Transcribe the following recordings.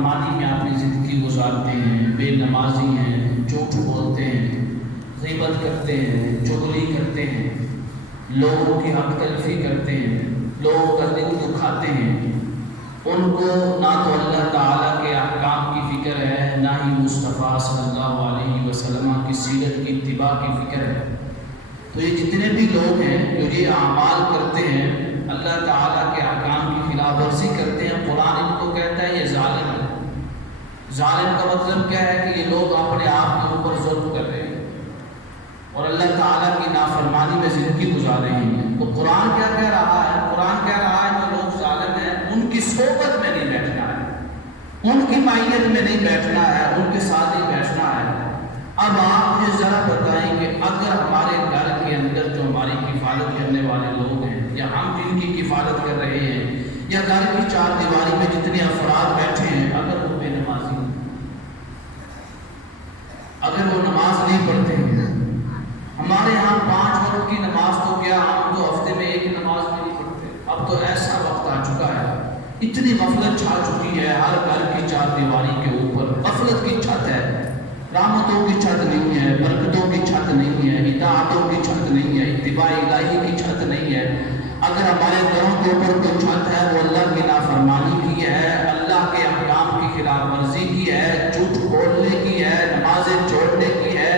نافرمانی میں اپنی زندگی گزارتے ہیں، بے نمازی ہیں، جھوٹ بولتے ہیں، غیبت کرتے ہیں، چغلی کرتے ہیں، لوگوں کی حق تلفی کرتے ہیں، لوگوں کا دل دکھاتے ہیں، ان کو نہ تو اللہ تعالیٰ کے احکام کی فکر ہے، نہ ہی مصطفیٰ صلی اللہ علیہ وسلم کی سیرت کی اتباع کی فکر ہے۔ تو یہ جتنے بھی لوگ ہیں جو یہ اعمال کرتے ہیں، اللہ تعالیٰ کے احکام کی خلاف ورزی کرتے ہیں، قرآن ان کو کہتا ہے یہ ظالم ہے۔ ظالم کا مطلب کیا ہے کہ یہ لوگ اپنے آپ کے اوپر ظلم کر رہے ہیں اور اللہ تعالیٰ کی نافرمانی میں زندگی گزار رہے ہیں۔ تو قرآن کیا کہہ رہا ہے؟ قرآن کہہ رہا ہے جو لوگ ظالم ہیں ان کی صحبت میں نہیں بیٹھنا ہے، ان کی معیت میں نہیں بیٹھنا ہے، ان کے ساتھ نہیں بیٹھنا ہے۔ اب آپ مجھے ذرا بتائیں کہ اگر ہمارے گھر کے اندر جو ہماری کفالت کرنے والے لوگ ہیں یا ہم جن کی کفالت کر رہے ہیں یا گھر کی چار دیواری میں جتنے افراد بیٹھے ہیں، اگر وہ بے نمازی ہیں، اگر وہ نماز نہیں پڑھتے ہیں، ہمارے ہاں 5 وقت کی نماز تو کیا، ہم تو ہفتے میں ایک نماز بھی نہیں پڑھتے۔ اب تو ایسا وقت آ چکا ہے، اتنی غفلت چھا چکی ہے، ہر گھر کی چار دیواری کے اوپر غفلت کی چھت ہے، رحمتوں کی چھت نہیں ہے، برکتوں کی چھت نہیں ہے، اطاعتوں کی چھت نہیں ہے، اتباع الہی کی چھت نہیں ہے۔ اگر ہمارے گھروں کے اوپر کوئی چھت ہے وہ اللہ کی نافرمانی کی ہے، اللہ کے احکام کی خلاف ورزی کی ہے، جھوٹ بولنے کی ہے، نمازیں چھوڑنے کی ہے،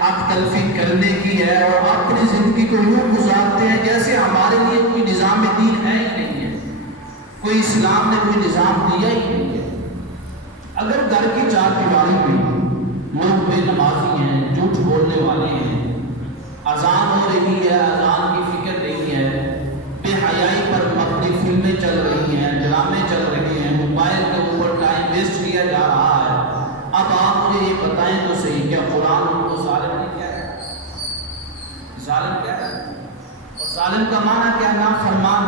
حق تلفی کرنے کی ہے، اور اپنی زندگی کو یوں گزارتے ہیں جیسے ہمارے لیے کوئی نظام دین ہے ہی نہیں ہے، کوئی اسلام نے کوئی نظام دیا ہی نہیں ہے۔ اگر گھر کی چار دیواری میں لوگ بے نمازی ہیں، جھوٹ بولنے والے ہیں، اذان ہو رہی ہے، اذان کی فکر نہیں ہے، بے حیائی پر اپنی فلمیں چل رہی ہیں، ڈرامے چل رہے ہیں، موبائل کے اوپر ٹائم ویسٹ کیا جا رہا ہے، اب آپ مجھے یہ بتائیں تو صحیح، کیا قرآن ان کو ظالم نہیں کیا ہے؟ ظالم کیا ہے؟ اور ظالم کا معنی کیا ہے؟ نافرمان۔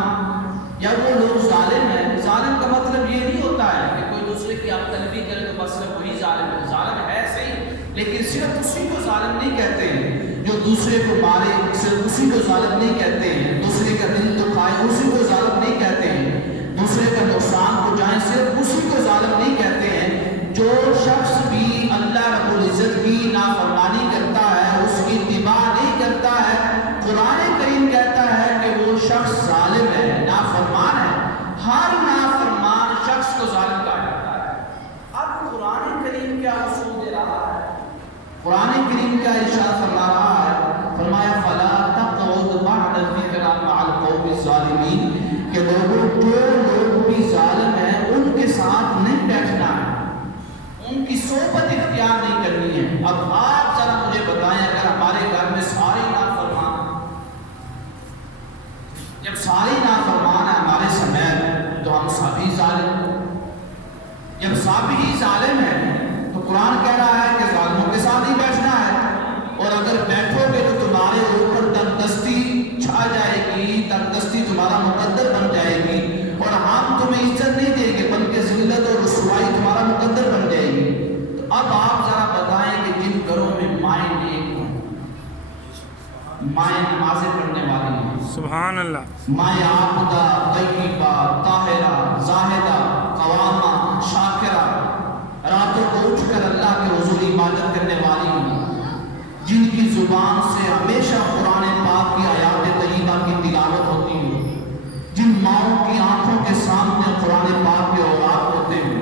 یا وہ لوگ ظالم ہیں، ظالم کا مطلب یہ نہیں ہوتا ہے کہ کوئی دوسرے کی حق تلفی کرے تو بس وہی ظالم ہے۔ ظالم ہے صحیح، لیکن صرف اسی کو ظالم نہیں کہتے ہیں جو دوسرے کو مارے، صرف اسی کو ظالم نہیں کہتے ہیں، دوسرے کا دل دکھائے اسی کو ظالم نہیں کہتے ہیں، دوسرے کا نقصان پہنچائے صرف اسی کو ظالم نہیں کہتے ہیں۔ جو شخص بھی اللہ رب العزت کی نافرمانی کرتا ہے، اس کی اتباع نہیں کرتا ہے، قرآن کریم کہتا ہے کہ وہ شخص ظالم ہے، نافرمان ہے۔ ہر نافرمان شخص کو ظالم کہا جاتا ہے۔ اب قرآن کریم کیا اصول دے رہا ہے؟ قرآن کریم کیا ارشاد فرما رہا ہے؟ فرمایا فَلَا تَقْعُدْ بَعْدَ الذِّكْرَىٰ مَعَ الْقَوْمِ الظَّالِمِينَ، کہ جو لوگ بھی ظالم ہیں ان کے ساتھ نہیں بیٹھنا ہے، ان کی صحبت اختیار نہیں کرنی ہے۔ اب آپ ذرا مجھے بتائیں، اگر ہمارے گھر میں سارے نافرمان، جب سارے نافرمان ہیں ہمارے سمیت، تو ہم سبھی ظالم ہیں۔ جب سبھی ظالم ہیں تو قرآن کہہ رہا ہے کہ ظالموں کے ساتھ ہی بیٹھنا ہے، اور اگر بیٹھو گے تو تمہارے اوپر تنگدستی چھا جائے گی، تنگدستی تمہارا مقدر بن جائے گی، اور ہم تمہیں عزت نہیں دیں گے بلکہ ذلت اور رسوائی تمہارا مقدر بن جائے گی۔ تو اب آپ ذرا بتائیں کہ جن گھروں میں مائیں نیک ہوں، مائیں نمازیں پڑھنے والی ہیں، سبحان اللہ، مائیں عابدہ، طیبہ، طاہرہ، زاہدہ، قوامہ، شاکرہ، راتوں کو اٹھ کر اللہ کے حضور عبادت کرنے والی ہوں، جن کی زبان سے ہمیشہ قرآن پاک کی آیات طیبہ کی تلاوت ہوتی ہے، جن ماؤں کی آنکھوں کے سامنے قرآن پاک کے اوراق ہوتے ہیں،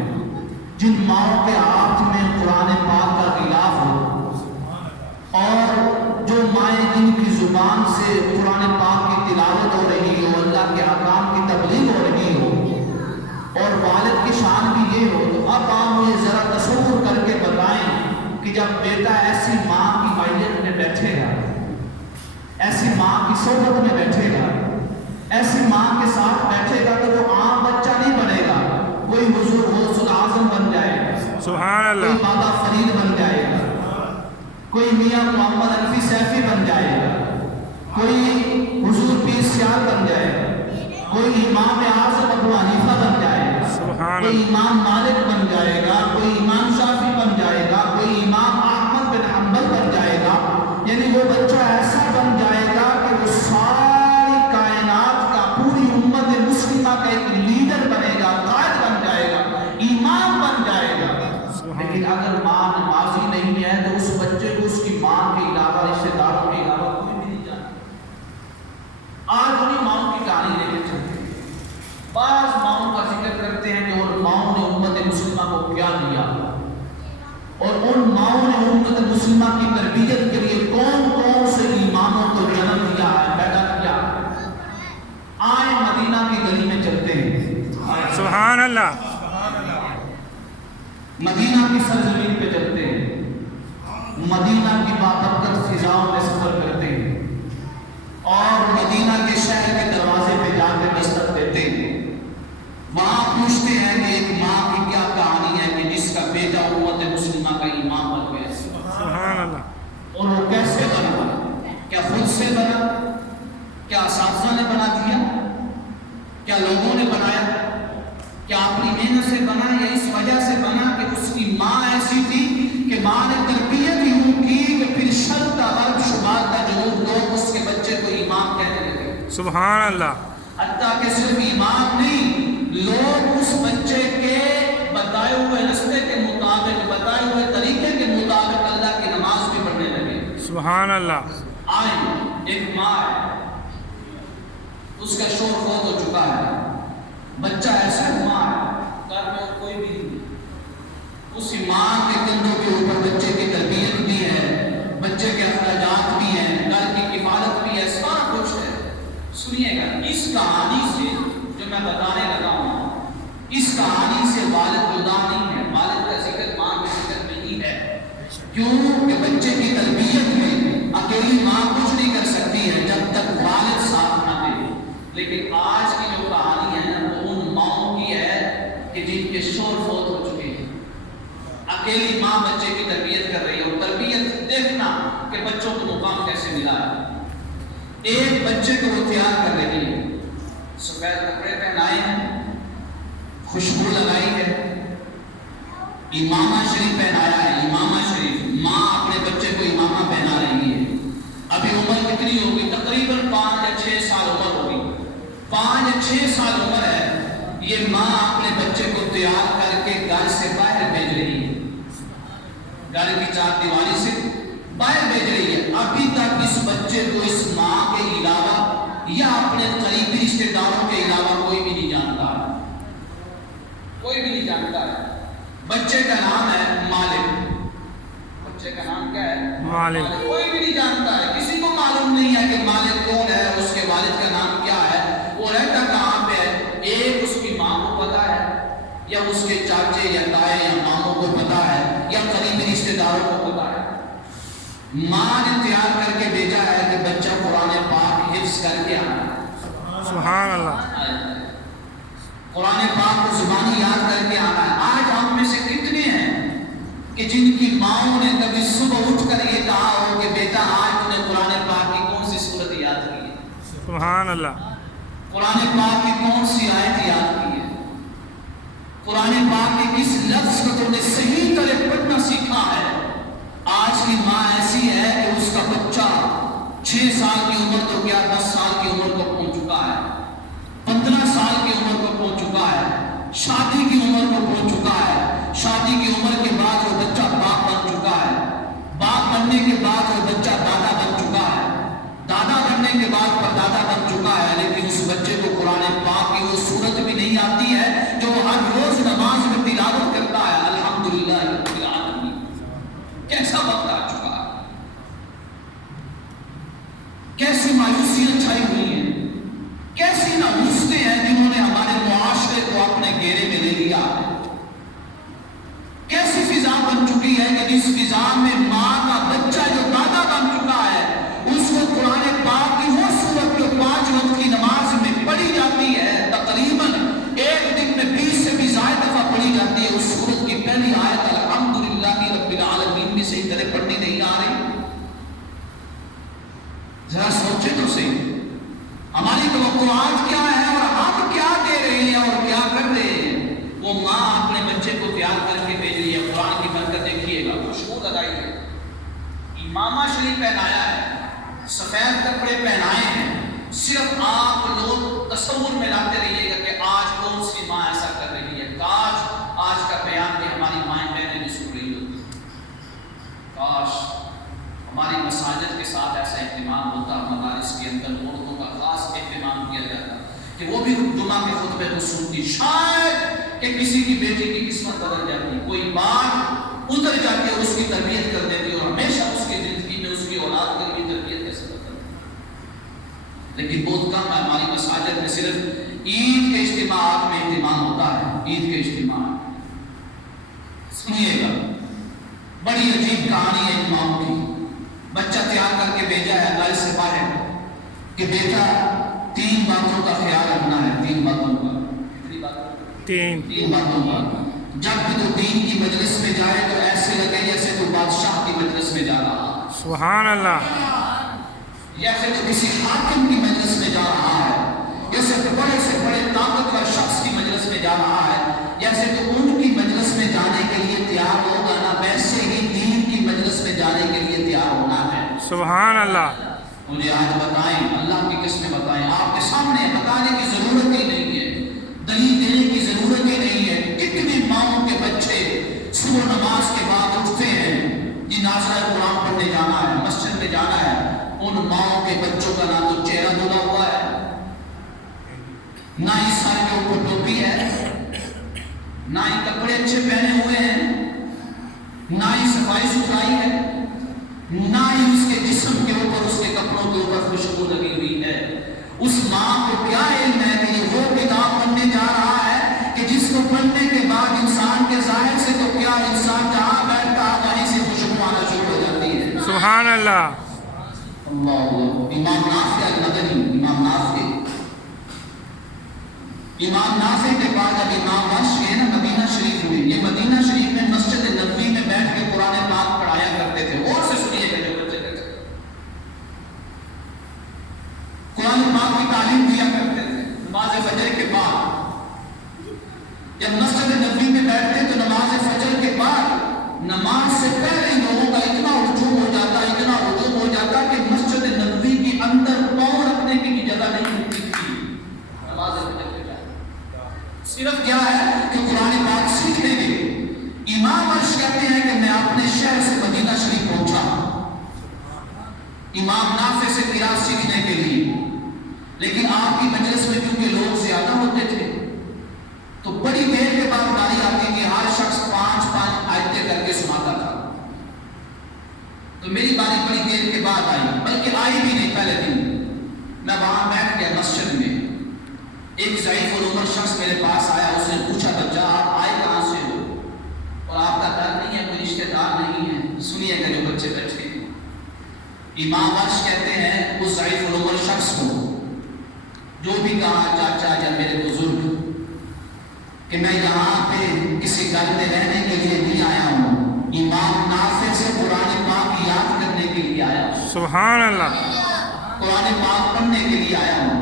جن ماؤں کے ہاتھ میں قرآن پاک کا غلاف ہو، اور جو مائیں جن کی زبان سے قرآن پاک کی تلاوت ہو رہی ہو، اللہ کے احکام کی تبلیغ ہو رہی ہو، اور والد کی شان بھی یہ ہو، تو اب آپ مجھے ذرا تصور کر کے بتائیں کہ جب بیٹا ایسی ماں کی معیت میں بیٹھے گا، ایسی ماں کی صحبت میں بیٹھے گا، ایسی ماں کے ساتھ بیٹھے گا، تو وہ عام بچہ نہیں بنے گا، کوئی حضور غوث الاعظم بن جائے گا، سبحان کوئی اللہ، بابا فرید بن جائے گا، کوئی میاں محمد الفی سیفی بن جائے گا، کوئی حضور پیر سیال بن جائے گا، کوئی امام اعظم ابو حنیفہ بن جائے گا، سبحان کوئی اللہ، امام مالک بن جائے گا، کوئی امام شافعی بن جائے گا، کوئی امام احمد بن حنبل بن جائے گا، یعنی وہ بچہ ایسا بن جائے گا کہ وہ ساری کائنات کا، پوری امت مسلمہ کا ایک لیڈر بنے گا، قائد بن جائے گا، امام بن جائے لیکن اگر ماں نمازی نہیں ہے تو اس بچے کو اس کی ماں کے علاوہ رشتے داروں کے علاوہ کوئی بھی نہیں جانتا۔ آج انہیں ماؤں کی کہانی لے کے چلتے ہیں۔ بعض ماؤں کا ذکر کرتے ہیں کہ اور ماؤں نے امت مسلمہ کو کیا دیا، اور ان ماؤں نے امت مسلمہ کی تربیت کے لیے کون کون سے اماموں کو جنم دیا ہے، پیدا کیا ہے۔ آئے مدینہ کی گلی میں چلتے ہیں، سبحان اللہ، مدینہ کی سرزمین پہ چلتے ہیں، مدینہ کی بابرکت فضاؤں میں سفر کرتے ہیں، اور مدینہ کے شہر کے دروازے پہ جا کے دستک دیتے ہیں۔ وہاں پوچھتے ہیں کہ ایک ماں کی کیا کہانی ہے کہ جس کا بیٹا امت مسلمہ کا امام بن گیا، سبحان اللہ، اور وہ کیسے بنا؟ کیا خود سے بنا؟ کیا اساتذہ نے بنا دیا؟ کیا لوگوں نے بنایا؟ کیا اپنی محنت سے بنا، یا اس وجہ سے بنا کہ اس کی ماں ایسی تھی کہ ماں نے تربیت یوں کی کہ پھر شرط عرب شمال کا جنوب لوگ اس کے بچے کو امام کہنے لگے، سبحان اللہ، حتیٰ کہ صرف امام نہیں، لوگ اس بچے کے بتائے ہوئے راستے کے مطابق، بتائے ہوئے طریقے کے مطابق اللہ کی نماز بھی پڑھنے لگے، سبحان اللہ۔ آئے ایک ماں ہے، اس کا شوہر فوت ہو چکا ہے، بچہ ایسا ماں ہے، گھر میں اور کوئی بھی نہیں، اس ماں کے کندھوں کے اوپر بچے کی تربیت بھی ہے، بچے کے اخراجات بھی ہیں، گھر کی کفالت بھی ہے، سارا کچھ ہے۔ سنیے گا اس کہانی سے جو میں بتانے لگا ہوں، اس کہانی سے والد جدا نہیں ہے، والد کا ذکر، ماں کا ذکر نہیں ہے، کیوں کہ بچے کی تربیت میں اکیلی ماں کچھ نہیں کر سکتی ہے جب تک والد ساتھ نہ دے۔ لیکن آج کی جو کہانی ہے وہ ان ماؤں کی ہے کہ جن کے شوہر فوت ہو چکے ہیں، اکیلی ماں بچے کی تربیت کر رہی ہے، اور تربیت دیکھنا کہ بچوں کو مقام کیسے ملا ہے۔ ایک بچے کو وہ تیار کر رہی ہے، سفید کپڑے پہنائے ہیں، خوشبو لگائی ہے، امامہ شریف پہنایا ہے، امامہ شریف، ماں اپنے بچے کو امامہ پہنا رہی ہے۔ ابھی عمر کتنی ہوگی؟ تقریباً 5 یا 6 سال عمر ہوگی، 5 یا 6 سال عمر ہے، یہ ماں اپنے بچے کو تیار کر کے گھر سے باہر بھیج رہی ہے، گھر کی چار دیواری سے باہر بھیج رہی ہے۔ ابھی تک اس بچے کو اس ماں کے علاوہ یا اپنے قریبی رشتے داروں کے علاوہ کوئی بھی نہیں جانتا ہے، کوئی بھی نہیں جانتا ہے۔ بچے کا نام ہے مالک، بچے کا نام کیا ہے؟ مالک، کوئی بھی نہیں جانتا ہے، کسی کو معلوم نہیں ہے کہ مالک کون ہے، اس کے والد کا نام کیا ہے، وہ رہتا کہاں پہ ہے۔ ایک اس کی ماں کو پتا ہے، یا اس کے چاچے یا تائے یا ماموں کو پتا ہے، یا قریبی رشتے داروں کو پتا ہے۔ ماں نے تیار کر کے بھیجا ہے کہ بچہ قرآن پاک حفظ کر کے آنا، سبحان اللہ، قرآن پاک کو زبانی یاد کر کے آنا ہے۔ آج ہم میں سے کتنے ہیں کہ جن کی ماؤں نے کبھی صبح اٹھ کر یہ کہا ہو کہ بیٹا آج تم نے قرآن پاک کی کون سی سورت یاد کی ہے، سبحان اللہ، قرآن پاک کی کون سی آیت یاد کی ہے، قرآن پاک کے کس لفظ کو تم نے صحیح طرح پڑھنا سیکھا ہے۔ آج کی ماں ایسی ہے کہ اس کا بچہ 6 سال کی عمر تو کیا 10 سال کی عمر کو پہنچ چکا ہے، 15 سال کی عمر کو پہنچ چکا ہے، شادی کی عمر کو پہنچ چکا ہے، شادی کی عمر کے بعد وہ بچہ باپ بن چکا ہے، باپ بننے کے بعد وہ بچہ دادا بن چکا ہے، دادا بننے کے بعد پردادا بن چکا ہے، لیکن اس بچے کو قرآن پاک کی وہ سورت بھی نہیں آتی ہے جو وہ ہر روز نماز میں تلاوت کرتا ہے۔ الحمدللہ رب العالمین، کیسا وقت آ چکا ہے، کیسی مایوسیاں چھائی ہوئی ہیں، کیسی نحوستیں ہیں جنہوں نے ہمارے معاشرے کو اپنے گھیرے میں لے لیا ہے، کیسی فضا بن چکی ہے کہ جس فضا میں ماں کا بچہ جو دادا بن چکا ہے اس کو قرآن پاک کی وہ سورت جو 5 وقت کی نماز میں پڑھی جاتی ہے، تقریباً ایک دن میں 20 سے بھی زائد دفعہ پڑھی جاتی ہے، اس سورت کی پہلی آیت الحمدللہ رب العالمین میں صحیح طرح پڑھنی نہیں آ رہی۔ ذرا سوچے تو صحیح، ہماری توقعات کیا ہے اور ہم کیا دے رہے ہیں اور کیا کر رہے ہیں۔ وہ ماں اپنے بچے کو تیار کر کے بھیج رہی ہے، قرآن کی برکت دیکھیے گا، خوشبو لگائی ہے، امامہ شریف پہنایا ہے، سفید کپڑے پہنائے ہیں، صرف آپ لوگ تصور میں لاتے رہیے گا کہ آج کون سی ماں ایسا کر رہی ہے۔ کاش آج کا بیان بھی ہماری مائیں بہنیں بھی سن رہی مساجد کے ساتھ ایسا اہتمام ہوتا، مدارس کے اندر عورتوں کا خاص اہتمام کیا جاتا کہ وہ بھی جمعہ کے خطبے کو سنتی، شاید کہ کسی کی بیٹی کی قسمت بدل جاتی، کوئی بات اتر جاتی ہے، اس کی تربیت کر دیتی اور ہمیشہ اس کی زندگی میں اس کی اولاد کے لیے تربیت کیسے کرتی۔ لیکن بہت کم ہے ہماری مساجد میں، صرف عید کے اجتماعات میں اہتمام ہوتا ہے، عید کے اجتماع۔ سنیے گا، بڑی عجیب کہانی ہے امام کی۔ بچہ تیار کر کے بھیجا ہے گھر سے باہر کہ بیٹا 3 باتوں کا خیال رکھنا ہے، 3 باتوں کا، تین باتوں کا۔ جب بھی تو دین کی مجلس میں جائے تو ایسے لگے جیسے تو بادشاہ کی مجلس میں جا رہا، سبحان اللہ، جیسے تو کسی حاکم کی مجلس میں جا رہا ہے، جیسے تو بڑے سے بڑے طاقتور شخص کی مجلس میں جا رہا ہے، جیسے تو ان کی مجلس میں جانے کے لیے تیار ہوگا نا، ویسے ہی دین کی مجلس میں جانے کے لیے تیار ہونا ہے۔ سبحان اللہ۔ مجھے آج بتائیں، اللہ کی قسمیں بتائیں، آپ کے سامنے بتانے کی ضرورت ہی نہیں ہے، دلیل دینے کی ضرورت ہی نہیں ہے۔ کتنی ماؤں کے بچے صبح نماز کے بعد اٹھتے ہیں، جی ناظرہ قرآن پڑھنے جانا ہے، مسجد میں جانا ہے، ان ماؤں کے بچوں کا نہ تو چہرہ دھلا ہوا ہے، نہ ہی سر کے اوپر ٹوپی ہے، نہ ہی کپڑے اچھے پہنے ہوئے ہیں، نہ ہی صفائی ستھرائی ہے، نہ ہی اس کے جسم کے اوپر، اس کے کپڑوں کے اوپر خوشبو لگی ہوئی ہے۔ اس ماں کو کیا علم ہے کہ یہ وہ کتاب پڑھنے جا رہا ہے کہ جس کو پڑھنے کے بعد انسان کے ظاہر سے تو کیا، انسان جہاں بیٹھتا وہیں سے خوشبو آنا شروع ہو جاتی ہے۔ سبحان اللہ۔ اللہ، امام نافع المدنی، امام نافع کے بعد جب امام ورش گئے نا مدینہ شریف میں، یہ مدینہ شریف میں مسجد نبوی میں بیٹھ کے قرآن پاک پڑھایا کرتے تھے۔ اور سے سنیے گا جو بچے قرآن پاک کی تعلیم دیا کرتے تھے نماز فجر کے بعد۔ جب مسجد نبوی میں بیٹھتے تو نماز فجر کے بعد نماز سے پہلے ہی لوگوں کا اتنا ہجوم ہو جاتا، اتنا ہجوم ہو جاتا کہ مسجد نبوی کے اندر پاؤں رکھنے کی جگہ نہیں ہوتی تھی۔ نماز فجر کے بعد صرف کیا ہے کہ قرآن پاک سیکھنے گے۔ امام ورش کہتے ہیں کہ میں اپنے شہر سے مدینہ شریف پہنچا امام نافع سے قرات سیکھنے کے لیے، لیکن آپ کی مجلس میں کیونکہ لوگ زیادہ ہوتے تھے تو بڑی دیر کے بعد باری آتی کہ ہر شخص 5 آیتیں کر کے سناتا تھا۔ تو میری باری بڑی دیر کے بعد آئی، بلکہ آئی بھی نہیں پہلے دن۔ میں وہاں بیٹھ گیا مسجد میں، ایک ضعیف العمر شخص میرے پاس آیا، اس نے پوچھا بچہ آپ آئے کہاں سے ہو اور آپ کا گھر نہیں ہے، کوئی رشتہ دار نہیں ہے؟ سنیے گا جو بچے بیٹھے۔ امام ورش کہتے ہیں اس ضعیف العمر شخص کو جو بھی کہا چاچا یا میرے بزرگ کہ میں یہاں پہ کسی گھر میں رہنے کے لیے نہیں آیا ہوں، امام نافع سے قرآن پاک یاد کرنے کے لیے آیا ہوں، سبحان اللہ، قرآن پاک پڑھنے کے لیے آیا ہوں۔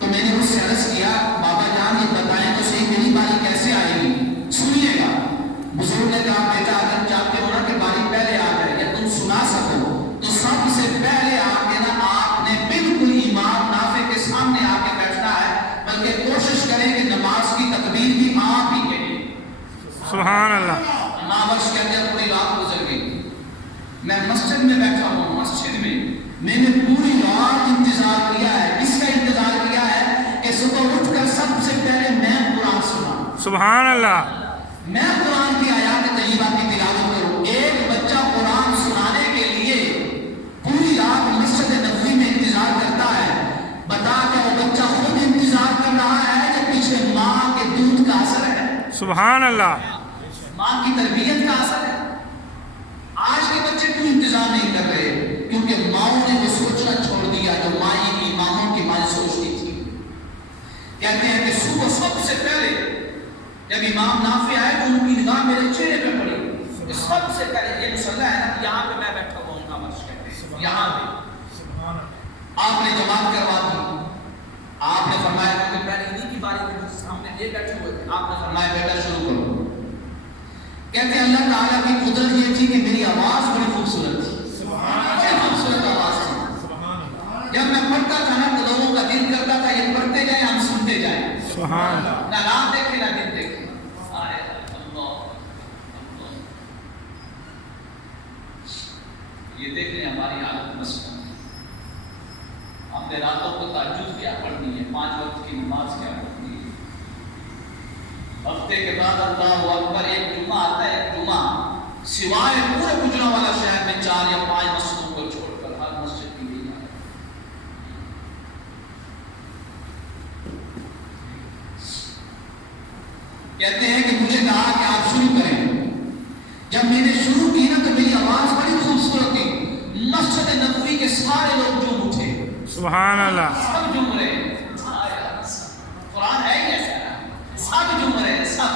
تو میں نے اس سے عرض کیا بابا جان یہ بتائیں تو صحیح میری باری کیسے آئے گی؟ سنیے گا۔ بزرگ نے کہا بیٹا اگر چاہتے ہو نا کہ باری پہلے آ جائے یا تم سنا سکو تو سب سے پہلے آ کے نا آپ نے بالکل امام نافع کے سامنے آ کے بیٹھنا ہے، بلکہ کوشش کریں کہ نماز کی تکبیر بھی آپ ہی کہیں۔ سبحان اللہ۔ امام ورش کہتے ہیں پوری رات گزر گئی، میں مسجد میں بیٹھا ہوں، مسجد میں نے پوری رات انتظار کیا ہے۔ کس کا انتظار کیا ہے کہ صبح اٹھ کر سب سے پہلے میں قرآن سنا، سبحان اللہ، میں قرآن کی آیات طیبہ کی تلاوت کروں۔ ایک بچہ قرآن سنانے کے لیے پوری رات مسجد نبوی میں انتظار کرتا ہے، بتا کہ وہ بچہ خود انتظار کر رہا ہے کہ پیچھے ماں کے دودھ کا اثر ہے، سبحان اللہ، ماں کی تربیت کا اثر ہے۔ آج کے بچے کیوں انتظار نہیں کر رہے؟ کیونکہ ماؤں نے وہ سوچنا چھوڑ دیا جو مائیں اماموں کی مائیں سوچتی تھی۔ کہتے ہیں کہ صبح سب سے پہلے جب امام نافع آئے تو ان کی نگاہ میرے چہرے پہ پڑی، سب سے پہلے یہ مصلی ہے نا یہاں پہ میں بیٹھا ہوا ہوں، امام ورش کہتے ہیں یہاں پہ آپ نے جماعت کروا دی۔ آپ نے فرمایا کہ پہلے انہیں کی باری کے سامنے یہ بیٹھے ہوئے تھے، آپ نے فرمایا بیٹا شروع کرو۔ کہتے ہیں اللہ تعالیٰ کی قدرت یہ تھی کہ میری آواز بڑی خوبصورت تھی، بڑی خوبصورت آواز تھی۔ جب میں پڑھتا تھا نا تو لوگوں کا دل کرتا تھا یہ پڑھتے جائیں ہم سنتے جائیں، سبحان اللہ، نہ رات دیکھے نہ دن دیکھے۔ یہ دیکھ لیں ہماری حالت مسئلہ، ہم نے راتوں کو تہجد کیا پڑھنی ہے، 5 وقت کی نماز کیا پڑھنی ہے، ہفتے کے بعد اللہ اکبر، ایک جمعہ آتا ہے، ایک جمعہ سوائے پورے گجرانوالہ شہر میں 4 یا 5 مسجدوں کو چھوڑ کر ہر مسجد کی نہیں آئے۔ کہتے ہیں کہ مجھے کہا کہ آپ شروع کریں، جب میں نے شروع کی نا تو میری آواز بڑی خوبصورت تھی، مسجد نبوی کے سارے لوگ جھوم اٹھے، سبحان اللہ، سب جھوم رہے، قرآن ہے ہی ایسا، سب جھوم رہے، سب،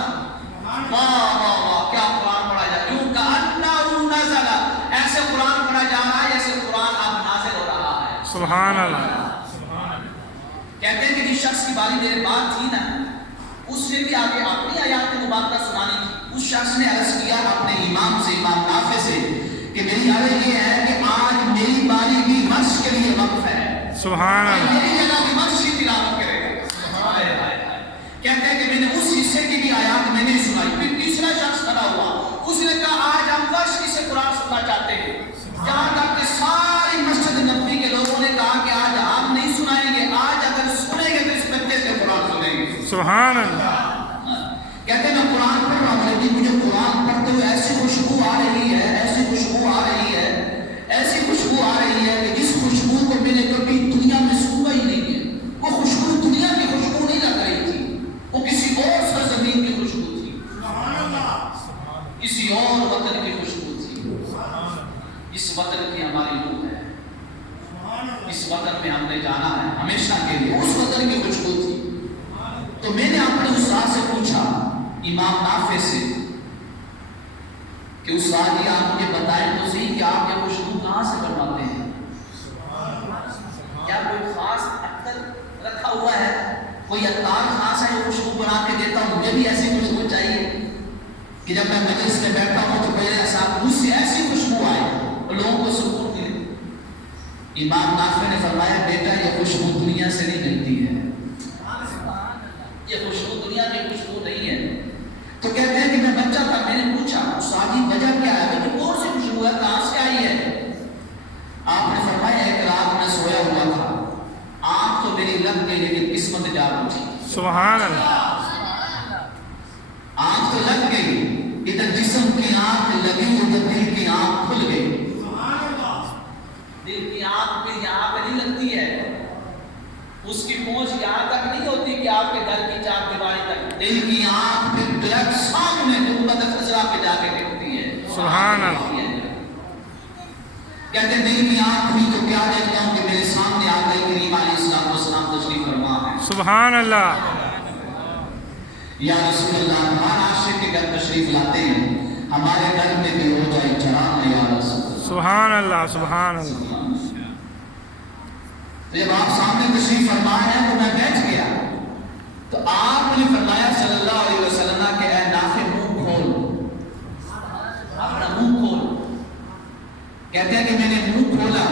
واہ واہ واہ کیا قرآن پڑھا جا رہا ہے، یوں کأنہ نزل، ایسے قرآن پڑھا جا رہا ہے جیسے قرآن اب نازل ہو رہا ہے، سبحان اللہ۔ کہتے ہیں کہ جس شخص کی باری میرے بعد تھی نا، اس نے بھی آگے اپنی آیات مبارکہ سنانی تھی، اس شخص نے عرض کیا اپنے امام سے، امام نافع سے، کہ میری عرض یہ ہے کہ آج میری باری بھی مرش کے لیے وقف ہے، سبحان اللہ، میری جگہ بھی مرش کی تلاوت کرے گا۔ کہتے ہیں کہ میں نے اس حصے کی بھی آیات میں نے سنائی، پھر تیسرا شخص کھڑا ہوا، اس نے کہا آج ہم ورش کی سے قرآن سننا چاہتے ہیں، جہاں تک کہ ساری مسجد نبوی کے لوگوں نے کہا کہ آج آپ نہیں سنائیں گے، آج اگر سنیں گے تو اس بچے سے قرآن سنیں گے، سبحان اللہ۔ کہتے ہیں میں قرآن پڑھ رہا ہوں لیکن مجھے قرآن پڑھتے ہوئے ایسی خوشبو آ رہی ہے، ایسی خوشبو آ رہی ہے، ایسی خوشبو آ رہی ہے کہ جس خوشبو کو میں نے کبھی دنیا میں سنا ہی نہیں ہے، وہ خوشبو دنیا کی خوشبو نہیں لگ رہی تھی، وہ کسی اور سرزمین کی خوشبو تھی، کسی اور وطن کی خوشبو تھی، اس وطن کی ہماری روح ہے، اس وطن میں ہم نے جانا ہے ہمیشہ کے لیے، اس وطن کی خوشبو تھی۔ تو میں نے اپنے استاد سے پوچھا، امام نافع سے، کہ استاد جی آپ مجھے بتائیں تو صحیح کہ آپ یہ خوشبو کہاں سے بنواتے ہیں؟ کیا کوئی خاص عطر رکھا ہوا ہے، کوئی عطار خاص ہے جو خوشبو بنا کے دیتا ہوں؟ مجھے بھی ایسی خوشبو چاہیے کہ جب میں مجلس میں بیٹھا ہوں تو میرے ساتھ مجھ سے ایسی خوشبو آئے اور لوگوں کو سکون ملے۔ امام نافع نے فرمایا بیٹا یہ خوشبو دنیا سے نہیں ملتی ہے، یہ خوشبو دنیا کی خوشبو نہیں ہے۔ تو کہتے ہیں کہ میں بچہ تھا، میں نے پوچھا استاد جی وجہ کیا ہے، کہ کون سی خوشبو ہے، کہاں سے آئی ہے؟ آپ نے فرمایا ایک رات میں سویا ہوا تھا، آنکھ تو میری لگ گئی لیکن قسمت جاگ اٹھی، سبحان اللہ، آنکھ تو لگ گئی، ادھر جسم کی آنکھ لگی ادھر دل کی آنکھ کھل گئی، دل کی آنکھ پھر یہاں پہ نہیں لگتی ہے، اس کی پہنچ یہاں تک نہیں ہوتی کہ آپ کے گھر کی 4 دیواری تک، دل کی آنکھ پھر ڈائریکٹ سامنے گنبد خضرا پہ جا کے دیکھتی ہے، سبحان اللہ۔ کہتے ہیں دل کی آنکھ بھی تو کیا دیکھتا ہوں کہ میرے سامنے آقا کریم علیہ السلام تشریف فرما ہے، سبحان اللہ، یا رسول اللہ ہر عاشق کے گھر تشریف لاتے ہیں، ہمارے گھر میں بھی ہو جائے چراغ یا رسول اللہ، سبحان اللہ، سبحان اللہ۔ تو جب آپ سامنے تشریف فرمائے ہیں تو میں بیٹھ گیا، تو آپ نے فرمایا صلی اللہ علیہ وسلم کہ اے نافع منہ کھول، اپنا منہ کھول۔ کہتے ہیں کہ میں نے منہ کھولا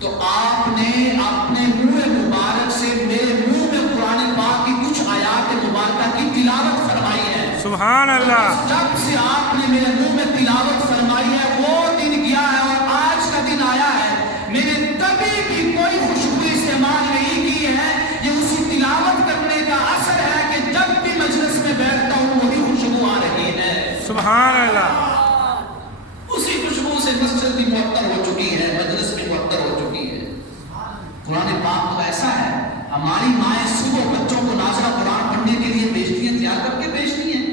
تو آپ نے اپنے منہ مبارک سے میرے منہ میں قرآن پاک کی کچھ آیات مبارکہ کی تلاوت فرمائی ہے، سبحان اللہ۔ جب سے آپ نے میرے منہ میں تلاوت فرمائی ہے وہ دن گیا ہے اور آج کا دن آیا ہے، میں نے کبھی بھی کوئی خوشبو استعمال نہیں کی ہے، یہ اسی تلاوت کرنے کا اثر ہے کہ جب بھی مجلس میں بیٹھتا ہوں وہی خوشبو آ رہی ہے، سبحان اللہ، اسی خوشبو سے مسجد بھی معطر ہو چکی ہے، مجلس بھی معطر ہو چکی ہے۔ قرآن پاک تو ایسا ہے، ہماری مائیں صبح بچوں کو ناظرہ قرآن پڑھنے کے لیے بھیجتی ہیں، تیار کر کے بھیجتی ہیں،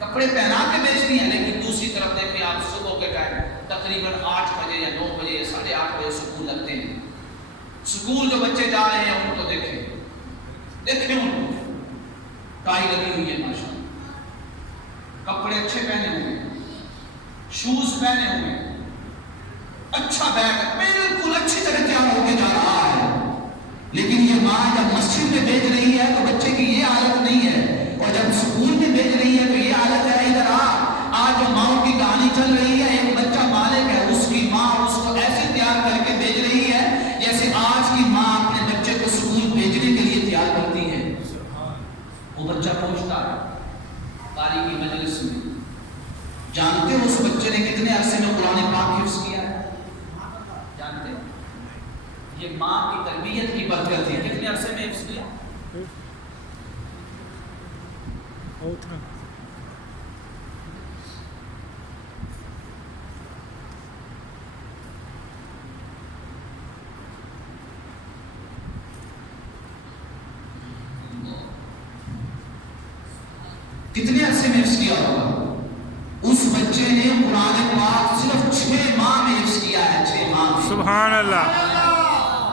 کپڑے پہنا کے بھیجتی ہیں، لیکن دوسری طرف دیکھیں آپ صبح کے ٹائم تقریباً 8 بجے یا 9 بجے یا 8:30 بجے سکول لگتے ہیں، سکول جو بچے جا رہے ہیں ان کو دیکھیں ان کو ٹائی لگی ہوئی ہے ماشاءاللہ، کپڑے اچھے پہنے ہوئے، شوز پہنے ہوئے، اچھا بیگ بالکل اچھی طرح تیار ہو کے جا رہا ہے، لیکن یہ ماں جب مسجد میں بھیج رہی ہے تو بچے کی یہ حالت نہیں ہے، اور جب سکول میں بھیج رہی ہے تو یہ حالت ہے، ادھر آج جو ماؤں کی کہانی چل رہی ہے، ایک بچہ بالغ ہے، اس کی ماں اس کو ایسے تیار کر کے بھیج رہی ہے جیسے آج کی ماں اپنے بچے کو سکول بھیجنے کے لیے تیار کرتی ہے۔ وہ بچہ پہنچتا ہے قاری کی مجلس میں، جانتے ہو اس بچے نے کتنے عرصے میں قرآن پاک حفظ کیا ہے؟ یہ ماں کی تربیت کی برکت ہے. کتنے عرصے میں حفظ کیا؟ کتنے عرصے میں حفظ کیا ہوگا؟ اس بچے نے قرآن پاک صرف 6 ماہ میں حفظ کیا ہے. 6 ماہ میں. سبحان اللہ.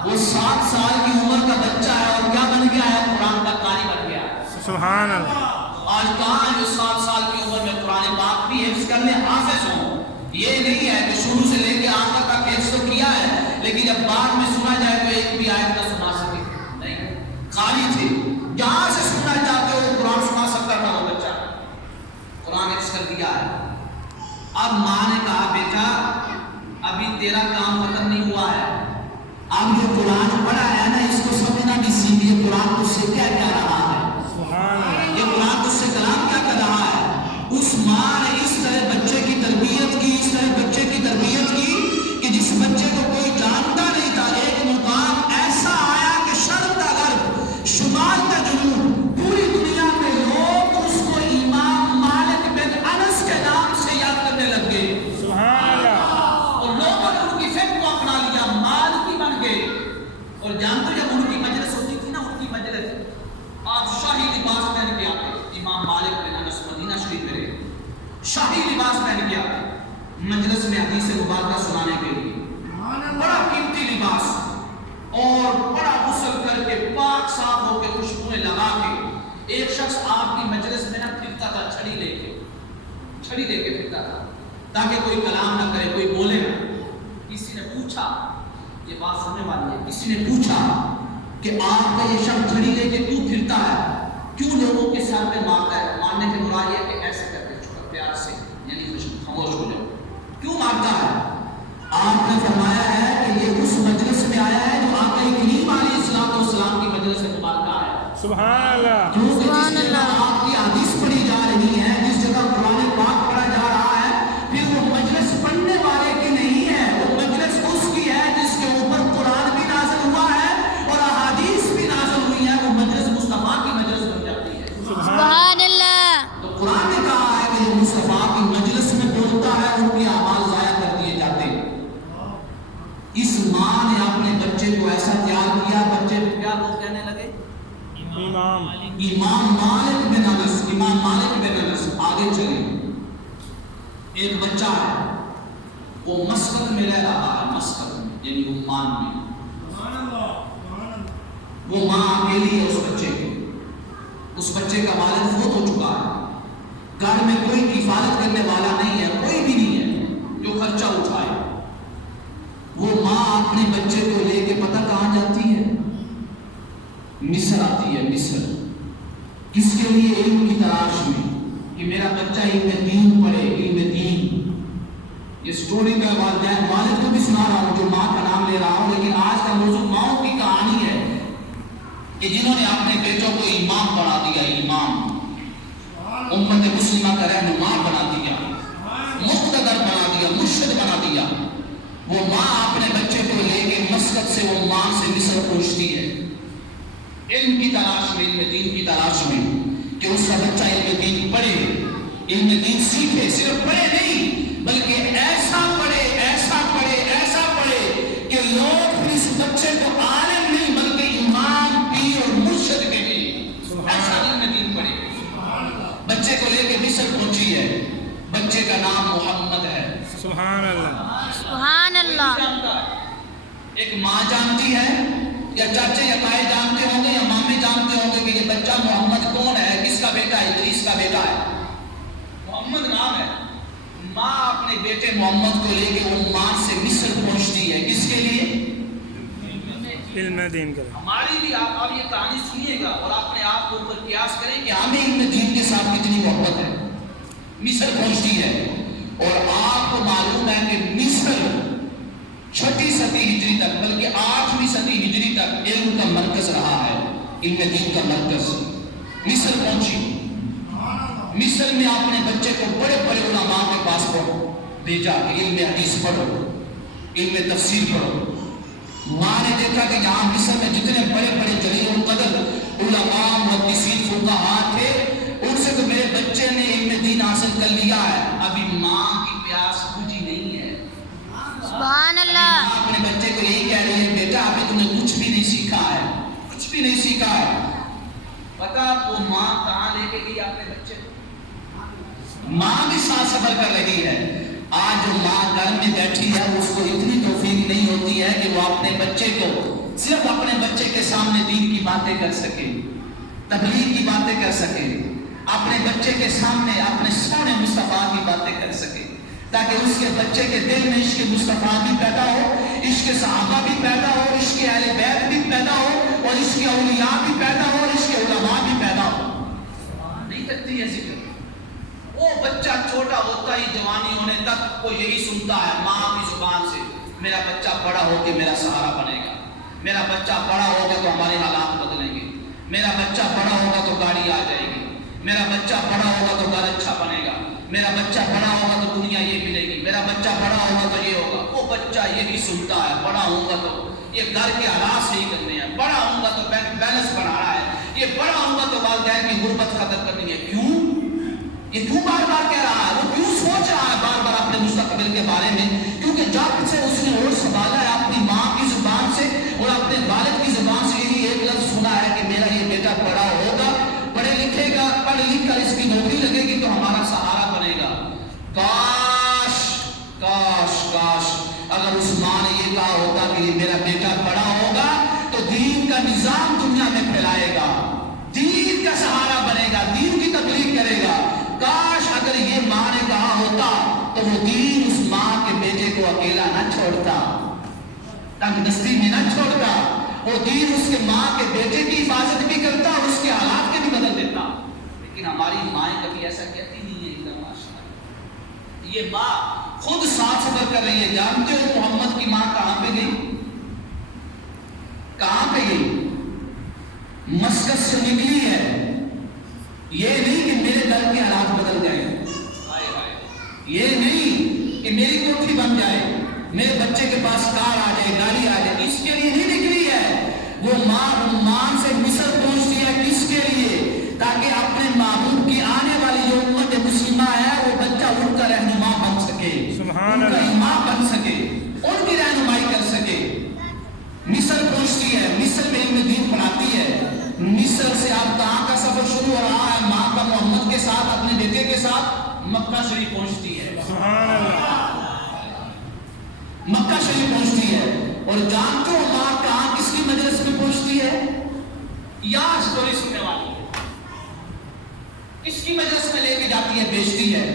وہ 7 سال کی عمر کا بچہ ہے اور کیا بن گیا ہے؟ قرآن کا قاری بن گیا ہے. سبحان اللہ. آج کہاں ہے جو 7 سال کی عمر میں قرآن پاک بھی حفظ کرنے حافظ ہوں؟ یہ نہیں ہے کہ شروع سے لے کے آخر تک حفظ تو کیا ہے لیکن جب بعد میں سنا جائے تو ایک بھی آیت نہ سنا سکے. نہیں، قاری تھے. جہاں سے سننا چاہتے ہو قرآن سنا سکتا تھا وہ بچہ. قرآن حفظ کر دیا ہے. اب ماں نے کہا بیٹا ابھی تیرا کام ختم نہیں ہوا ہے. اب جو قرآن پڑھا ہے نا اس کو سمجھنا بھی سیکھیے. قرآن تجھ سے کیا کہہ رہا ہے؟ سبحان اللہ. یہ قرآن تجھ سے کلام کیا کر رہا ہے؟ اس ماں نے اس طرح بچے کی تربیت کی، اس طرح بچے کی تربیت کی کہ جس بچے کو کوئی جانتا نہیں تھا ایک مقام ایسا آیا کہ شرق تا غرب، شمال تا جنوب، پوری دنیا میں لوگ اس کو امام مالک بن انس کے نام سے یاد کرنے لگ گئے. سبحان اللہ. اور لوگوں نے ان کی فکر کو اپنا لیا، مالکی بن گئے. اور جانتے جب ان کی مجلس ہوتی تھی نا، ان کی مجلس آپ شاہی لباس پہن کے آتے. امام مالک بن انس مدینہ شریف میں رہے، شاہی لباس پہن کے آتے مجلس میں حدیث مبارکہ سنانے کے لیے. بڑا قیمتی لباس اور بڑا غسل کر کے پاک صاف ہو کے خوشبوئیں لگا کے ایک شخص آپ کی مجلس میں نہ پھرتا تھا چھڑی لے کے پھرتا تھا تاکہ کوئی کلام نہ کرے، کوئی بولے نہ. کسی نے پوچھا، یہ بات سننے والی ہے، کسی نے پوچھا کہ آپ کا یہ شخص چھڑی لے کے کیوں پھرتا ہے، کیوں لوگوں کے سر پہ مارتا ہے؟ مارنے کے مراد یہ کہ ایسے کرتے چھوٹا پیار سے، یعنی خاموش ہو جاؤ. کیوں مارتا ہے؟ آپ نے فرمایا ہے کہ یہ اس مجلس میں آیا ہے جو آقا کریم علیہ السلام کی مجلس مبارکہ ہے. سبحان اللہ. کیونکہ جس جگہ آپ کی حدیث پڑھی جا رہی ہے، جس جگہ قرآن پاک پڑھا جا رہا ہے، پھر وہ مجلس پڑھنے والے کی نہیں ہے، وہ مجلس اس کی ہے جس کے اوپر قرآن بھی نازل ہوا ہے اور احادیث بھی نازل ہوئی ہے. وہ مجلس مصطفیٰ کی مجلس بن جاتی ہے. سبحان اللہ. تو قرآن نے کہا ہے کہ جو مصطفیٰ کی مجلس میں بولتا ہے ان کے اعمال ضائع کر دیے جاتے ہیں. اس ماں نے اپنے بچے کو ایسا تیار کیا، بچے کو کیا لوگ کہنے لگے؟ امام مالک بن انس. امام مالک بن انس. آگے چلیں. ایک بچہ ہے وہ مسکت میں رہ رہا ہے، مسکت میں یعنی عمان میں. وہ ماں اکیلی ہے اس بچے کی. اس بچے کا والد فوت ہو چکا ہے. گھر میں کوئی کفالت کرنے والا نہیں ہے، کوئی بھی نہیں ہے جو خرچہ اٹھائے. وہ ماں اپنے بچے کو لے کے پتہ کہاں جاتی ہے؟ مصر آتی ہے. مصر کس کے لیے؟ علم کی تلاش میں کہ میرا بچہ علم دین پڑھے، علم دین. یہ سٹوری کا والد کو بھی سنا رہا ہوں جو ماں کا نام لے رہا ہوں، لیکن آج کا موضوع ماؤں کی کہانی ہے کہ جنہوں نے اپنے بیٹوں کو امام بنا دیا. امام امت مسلمہ کا رہنما بنا دیا، مقتدر بنا دیا، مرشد بنا دیا. وہ ماں اپنے بچے کو لے کے مسکت سے وہ ماں سے مصر پہنچتی ہے علم کی تلاش میں، علم دین کی تلاش میں کہ اس کا بچہ علم دین پڑھے، علم دین سیکھے. صرف پڑھے نہیں بلکہ ایسا پڑھے، ایسا پڑھے، ایسا پڑھے کہ لوگ اس بچے کو عالم نہیں بلکہ امام، پیر اور مرشد کہیں. ایسا علم دین پڑھے. بچے کو لے کے مصر پہنچی ہے. بچے کا نام محمد ہے. سبحان اللہ. سبحان اللہ. ایک ماں جانتی ہے یا چاچے یا تائے جانتے ہوں گے یا مامے جانتے ہوں گے کہ یہ بچہ محمد کون ہے، کس کا بیٹا ہے؟ ادریس کا بیٹا ہے. محمد نام ہے. ماں اپنے بیٹے محمد کو لے کے وہ ماں سے مصر پہنچتی ہے. کس کے لیے؟ علم دین کرے. ہماری بھی آپ یہ کہانی سنیے گا اور اپنے آپ کو اوپر قیاس کریں کہ ہمیں علم دین کے ساتھ کتنی محبت ہے. مصر پہنچتی ہے اور آپ کو معلوم ہے کہ مصر 6 صدی ہجری تک بلکہ 8ویں صدی ہجری تک علم کا مرکز رہا ہے، علم دین کا مرکز. مصر پہنچی. مصر میں اپنے بچے کو بڑے بڑے علماء کے پاس بھیجا کہ علم حدیث پڑھو، علم تفسیر پڑھو. ماں نے دیکھا کہ یہاں مصر میں جتنے بڑے بڑے جلیل القدر علماء محدثین فقہاء تھے ان سے تو میرے بچے نے علم دین حاصل کر لیا ہے، ابھی ماں کی پیاس بجھی نہیں ہے۔ سبحان اللہ۔ ماں اپنے بچے کو یہی کہہ رہی ہے بیٹا ابھی تم نے کچھ بھی نہیں سیکھا ہے، کچھ بھی نہیں سیکھا ہے۔ پتا وہ ماں کہاں لے کے گئی اپنے بچے کو؟ ماں بھی ساتھ صبر کر رہی ہے۔ آج جو ماں گھر میں بیٹھی ہے اس کو اتنی توفیق نہیں ہوتی ہے کہ وہ اپنے بچے کو صرف اپنے بچے کے سامنے دین کی باتیں کر سکے، تبلیغ کی باتیں کر سکے، اپنے بچے کے سامنے اپنے سونے مصطفیٰ کی باتیں کر سکے، تاکہ اس کے بچے کے دل میں عشق مصطفیٰ بھی پیدا ہو، عشق صحابہ بھی پیدا ہو، عشق اہل بیت بھی پیدا ہو، اور عشق اولیاء بھی پیدا ہو، اور عشق علماء بھی پیدا ہو۔ نہیں کرتی ہے ذکر۔ وہ بچہ چھوٹا ہوتا ہی جوانی ہونے تک وہ یہی سنتا ہے ماں کی زبان سے، میرا بچہ بڑا ہو کے میرا سہارا بنے گا، میرا بچہ بڑا ہوگا تو ہمارے حالات بدلیں گے، میرا بچہ بڑا ہوگا تو گاڑی آ جائے گی، میرا بچہ بڑا ہوگا تو گھر اچھا بنے گا، میرا بچہ بڑا ہوگا تو دنیا یہ ملے گی، میرا بچہ بڑا ہوگا تو یہ ہوگا۔ وہ بچہ یہی سنتا ہے بڑا ہوں گا تو یہ گھر کے حالات صحیح کرنے ہیں، بڑا ہوں گا تو بینک بیلنس بڑھانا ہے، یہ بڑا ہوں گا تو والدین کی غربت ختم کرنی ہے۔ کیوں؟ یہ کیوں بار بار کہہ رہا ہے؟ وہ کیوں سوچ رہا ہے بار بار اپنے مستقبل کے بارے میں؟ کیونکہ جب سے اس نے اور سنبھالا ہے اپنی ماں کی زبان سے اور اپنے والد کی زبان سے یہی ایک لفظ سنا ہے کہ میرا یہ بیٹا بڑا ہوگا، پڑھے لکھے گا، پڑھ لکھ کر اس کی نوکری لگے گی تو ہمارا سہارا بنے گا۔ کاش کاش کاش اگر اس ماں نے یہ کہا ہوتا کہ یہ میرا بیٹا بڑا ہوگا تو دین کا نظام دنیا میں پھیلائے گا، دین کا سہارا بنے گا، دین کی تبلیغ کرے گا۔ کاش اگر یہ ماں نے کہا ہوتا تو وہ دین اس ماں کے بیٹے کو اکیلا نہ چھوڑتا، تنگ دستی میں نہ چھوڑتا، وہ دین اس کے ماں کے بیٹے کی حفاظت بھی کرتا اور اس کے حالات کے بھی بدل دیتا۔ لیکن ہماری مائیں کبھی ایسا کہتی نہیں ہے۔ یہ ماں خود ساتھ صبر کر رہی ہے۔ جانتے ہو محمد کی ماں کہاں پہ گئی؟ کہاں پہ گئی؟ مسکت سے نکلی ہے۔ یہ نہیں کہ میرے گھر کے حالات بدل جائیں، یہ نہیں کہ میری کوٹھی بن جائے، میرے بچے کے پاس کار آ جائے، گاڑی آ جائے، اس کے لیے نہیں نکلی ہے۔ وہ ماں عمان سے مصر پہنچتی ہے کس کے لیے؟ تاکہ اپنے معبود کی آنے والی جو امت مسلمہ ہے وہ بچہ ان کا رہنما بن سکے، ان کا امام بن سکے، ان کی رہنمائی کر سکے۔ مصر پہنچتی ہے، مصر میں علم دین پڑھاتی ہے۔ مصر سے اب کہاں کا سفر شروع ہو رہا ہے؟ ماں کا محمد کے ساتھ، اپنے بیٹے کے ساتھ مکہ شریف پہنچتی ہے۔ مکہ شریف پہنچتی ہے، اور جانتے ہو ماں کہاں کس کی مجلس میں پہنچتی ہے؟ یہاں سٹوری سننے والی ہے، کس کی مجلس میں لے کے جاتی ہے، بیچتی ہے؟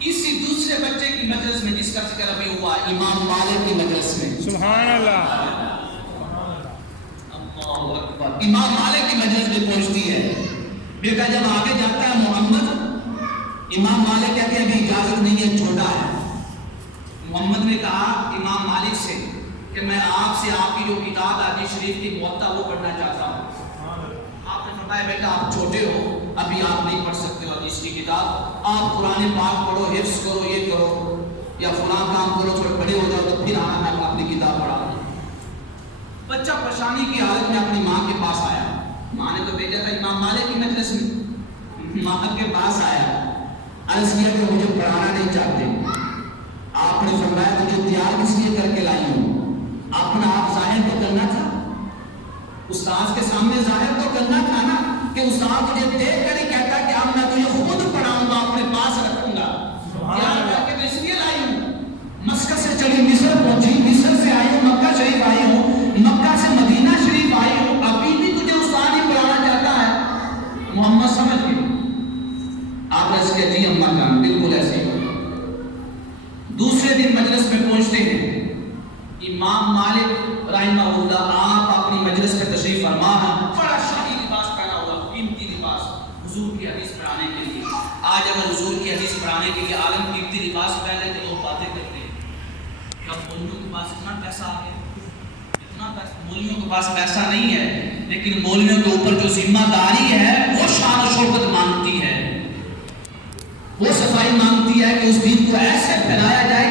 اسی دوسرے بچے کی مجلس میں جس کا ذکر ابھی ہوا، امام مالک کی مجلس میں۔ سبحان اللہ، امام مالک کی مجلس میں پہنچتی ہے۔ بیٹا جب آگے جاتا ہے محمد، امام مالک کہتے ہیں ابھی اجازت نہیں ہے، چھوٹا ہے۔ محمد نے کہا امام مالک سے کہ میں آپ سے آپ کی جو کتاب حدیث شریف کی موطا وہ پڑھنا چاہتا ہوں۔ آپ نے فرمایا بیٹا آپ چھوٹے ہو، ابھی آپ نہیں پڑھ سکتے ہو حدیث کی کتاب، آپ قرآن پاک پڑھو، حفظ کرو، یہ کرو یا فلاں کام کرو، تھوڑے بڑے ہو جاؤ تو پھر آنا میں اپنی کتاب پڑھا دوں۔ بچہ پریشانی کی حالت میں اپنی ماں کے پاس آیا، ماں نے تو بھیجا تھا امام مالک کی مجلس میں، ماں کے پاس آیا، عرض کیا کہ مجھے پڑھانا نہیں چاہتے۔ آپ نے فرمایا تجھے تیار کس لیے کر کے لائی ہوں؟ اپنا آپ ظاہر تو کرنا تھا، استاد کے سامنے ظاہر تو کرنا تھا نا، کہ استاد تجھے دیکھ کر ہی کہتا کہ اب میں تجھے خود پڑھاؤں گا، اپنے پاس رکھوں گا، تیار کر کے تو اس لیے لائی ہوں۔ مسکت سے چلی مصر پہنچی، مصر سے آئی ہوں مکہ شریف آئی ہوں، مکہ سے مدینہ شریف آئی ہوں، ابھی بھی تجھے استاد ہی پڑھانا چاہتا ہے۔ محمد سمجھ گئے، آپ نے اس کے جی اماں کا بالکل ایسے ہی۔ دوسرے دن مجلس میں پہنچتے ہیں، امام مالک رحمہ اللہ آپ اپنی مجلس میں تشریف فرما ہیں، بڑا شاہی لباس پہنا ہوا، قیمتی لباس، حضور کی حدیث پڑھانے کے لیے۔ آج اگر حضور کی حدیث پڑھانے کے لیے عالم قیمتی لباس پہنے تو لوگ باتیں کرتے ہیں کہ اب مولویوں کے پاس اتنا پیسہ آ گیا، اتنا پیسہ۔ مولویوں کے پاس پیسہ نہیں ہے، لیکن مولویوں کے اوپر جو ذمہ داری ہے وہ شان و شوکت مانگتی ہے، وہ صفائی مانگتی ہے کہ اس دین کو ایسے پھیلایا جائے